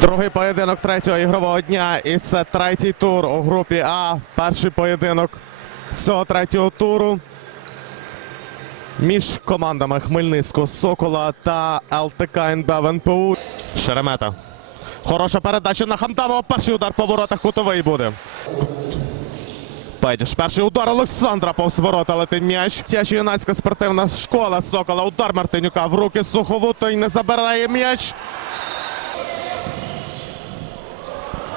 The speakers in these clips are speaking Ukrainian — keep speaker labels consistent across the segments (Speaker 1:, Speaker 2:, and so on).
Speaker 1: Другий поєдинок третього ігрового дня. І це третій тур у групі А. Перший поєдинок цього третього туру. Між командами Хмельницького Сокола та ЛТК НБ ВНПУ. Шеремета. Хороша передача на Хамдамова. Перший удар по воротах кутовий буде. Педіш. Перший удар Олександра повз ворота летить м'яч. Тяча юнацька спортивна школа Сокола. Удар Мартинюка в руки Сухову. Той не забирає м'яч.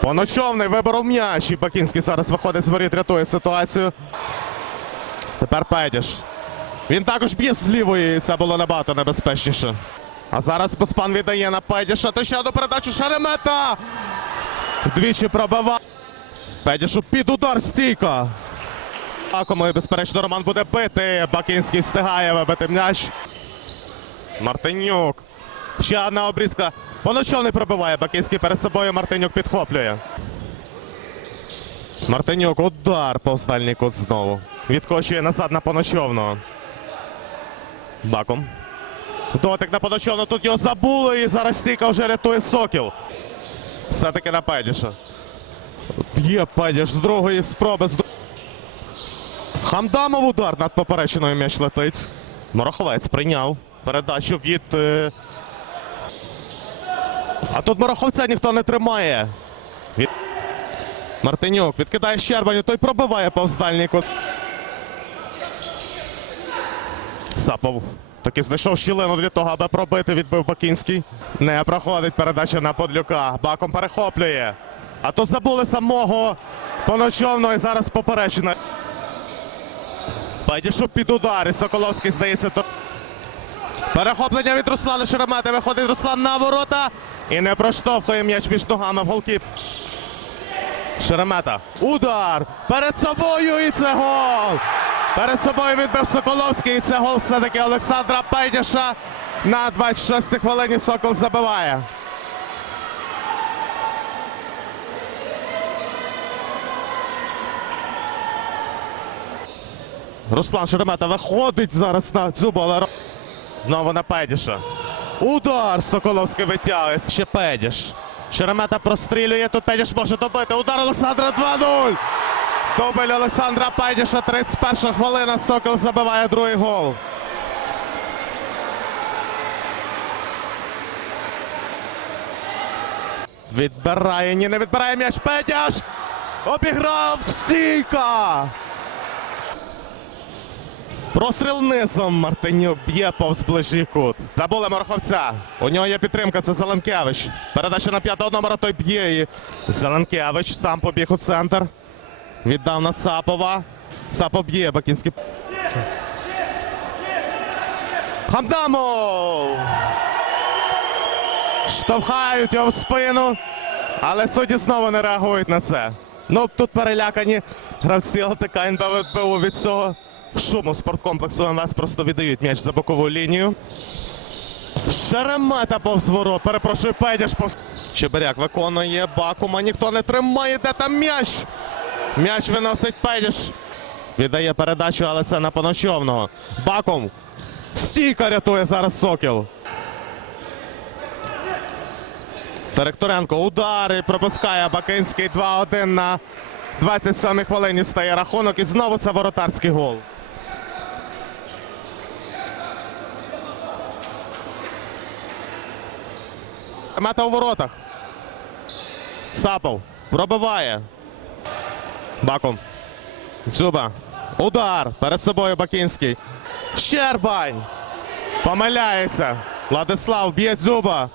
Speaker 1: Поночовний виборов м'яч. І Бакінський зараз виходить з воріт, рятує ситуацію. Тепер Педіш. Він також б'є з лівої, і це було набагато небезпечніше. А зараз Боспан віддає на Педіша. То ще одну передачу Шеремета. Двічі пробиває. Педішу під удар стійка. Кому і безперечно Роман буде бити. Бакінський встигає вибити м'яч. Мартинюк. Ще одна обрізка. Поночовний пробиває. Бакінський перед собою. Мартинюк підхоплює. Мартинюк удар повз дальній кут знову. Відкочує назад на поночовного. Баком. Дотик на поночовного. Тут його забули і зараз стійка вже рятує Сокіл. Все-таки на Педіша. Б'є Педіш з другої спроби. З... Хамдамов удар над поперечиною м'яч летить. Мороховець прийняв передачу від. А тут Мороховця ніхто не тримає. Від... Мартинюк відкидає Щербаню, той пробиває повз дальній кут. Сапов таки знайшов щілину для того, аби пробити, відбив Бакінський. Не проходить передача на Подлюка. Баком перехоплює. А тут забули самого поночовного і зараз поперечина. Байдішу під удар. І Соколовський здається. То... Перехоплення від Руслана Шеремета. Виходить Руслан на ворота і не проштовхує м'яч між ногами в голки. Шеремета. Удар. Перед собою і це гол. Перед собою відбив Соколовський. І це гол все-таки Олександра Пейдяша. На 26-й хвилині Сокол забиває. Руслан Шеремета виходить зараз на ро- знову на Педіша. Удар Соколовський витягує. Ще Педіш. Шеремета прострілює. Тут Педіш може добити. Удар Олександра 2-0. Дубль Олександра Педіша. 31 хвилина. Сокол забиває другий гол. Відбирає. Ні, не відбирає м'яч. Педяш. Обіграв стійка. Простріл низом Мартинюк б'є повз ближній кут. Забули Мороховця. У нього є підтримка, це Зеленкевич. Передача на п'ятого номера, той б'є її. Зеленкевич сам побіг у центр. Віддав на Цапова. Цапов б'є Бакінський. Хамдамов! Штовхають його в спину. Але судді знову не реагують на це. Ну тут перелякані гравці ЛТК НБВПУ від цього шуму спорткомплексу МВС просто віддають м'яч за бокову лінію. Шеремета повз ворот. Перепрошую, Педяш повз. Чебиряк виконує Бакума. Ніхто не тримає. Де там м'яч? М'яч виносить Педяш. Віддає передачу, але це на поночовного. Баком. Стійка рятує зараз Сокіл. Теректоренко удари пропускає Бакинський 2-1 на 27-й хвилині стає рахунок. І знову це воротарський гол. Мета у воротах. Сапов пробиває. Баком. Дзюба. Удар. Перед собою Бакінський. Щербань. Помиляється. Владислав б'є Дзюба.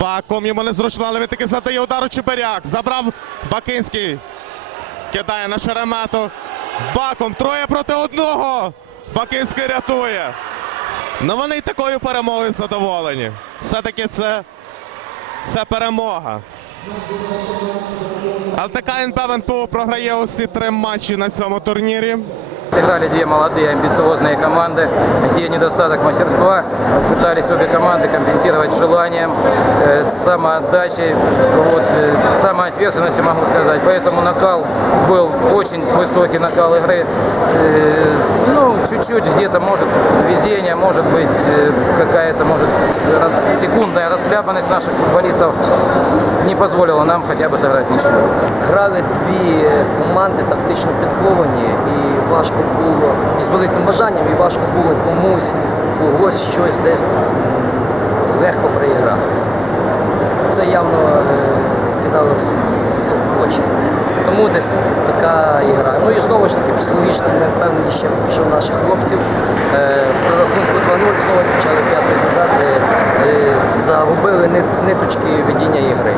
Speaker 1: Баком йому незручно, але він таки задає удар у Чебиряк. Забрав Бакинський. Кидає на Шеремету. Баком троє проти одного. Бакинський рятує. Ну вони й такою перемогою задоволені. Все-таки це, це перемога. ЛТК НП ВНПУ програє усі три матчі на цьому турнірі.
Speaker 2: Играли две молодые амбициозные команды, где недостаток мастерства пытались обе команды компенсировать желанием, э, самоотдачей, вот, э, самоответственностью, могу сказать. Поэтому накал был очень высокий накал игры. Э, ну, чуть-чуть где-то, может, везение, может быть, э, какая-то, может, раз- секундная расхлябанность наших футболистов не позволила нам хотя бы сыграть ничего.
Speaker 3: Грали дві е, команди тактично підковані, і важко було і з великим бажанням, і важко було комусь когось щось десь легко проіграти. Це явно е, кидалось в очі. Тому десь така ігра. Ну і знову ж таки психологічна невпевненість ще пішов наших хлопців. Е, При рахунку 2-0 знову почали п'ятий назад, е, загубили ниточки ведіння ігри.